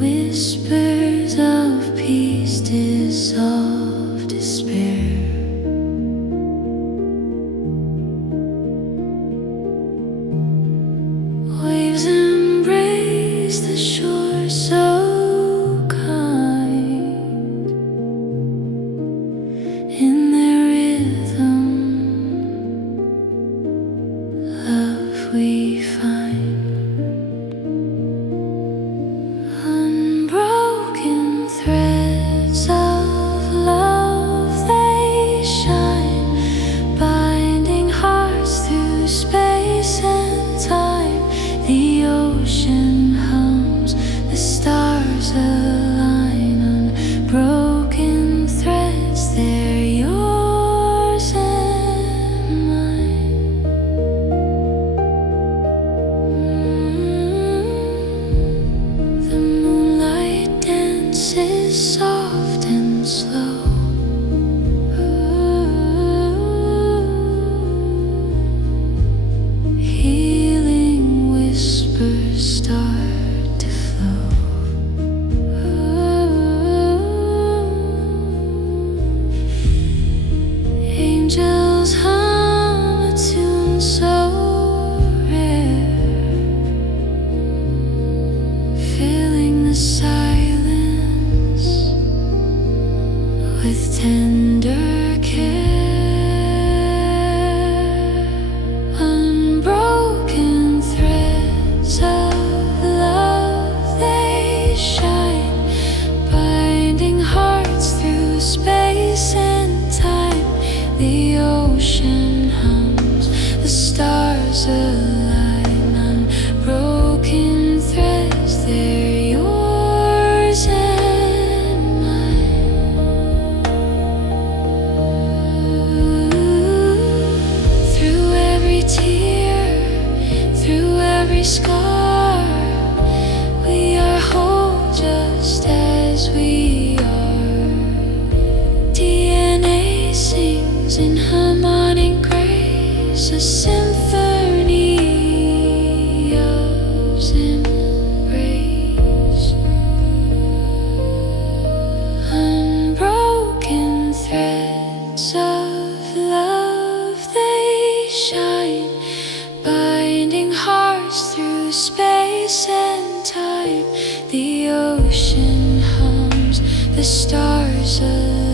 Whispers of peace dissolve despair. Waves embrace the shore so kind. In their rhythm, love we find. Unbroken threads of love, they shine, binding hearts through space and time. The ocean hums, the stars align. Unbroken threads, they're yours and mine. The moonlight dances soft and slow. Healing whispers start to flow. Angels hum a tune so rare, filling the silence with tender care. Unbroken threads of love, they shine, binding hearts through space and time. The ocean hums, the stars align. Unbroken threads, they're yours and mine. Through every tear, through every scar, we are whole just as we are. DNA sings in harmonic grace, a symphony of embrace. Unbroken threads of love, they shine, binding hearts through space and time. The ocean hums, the stars align.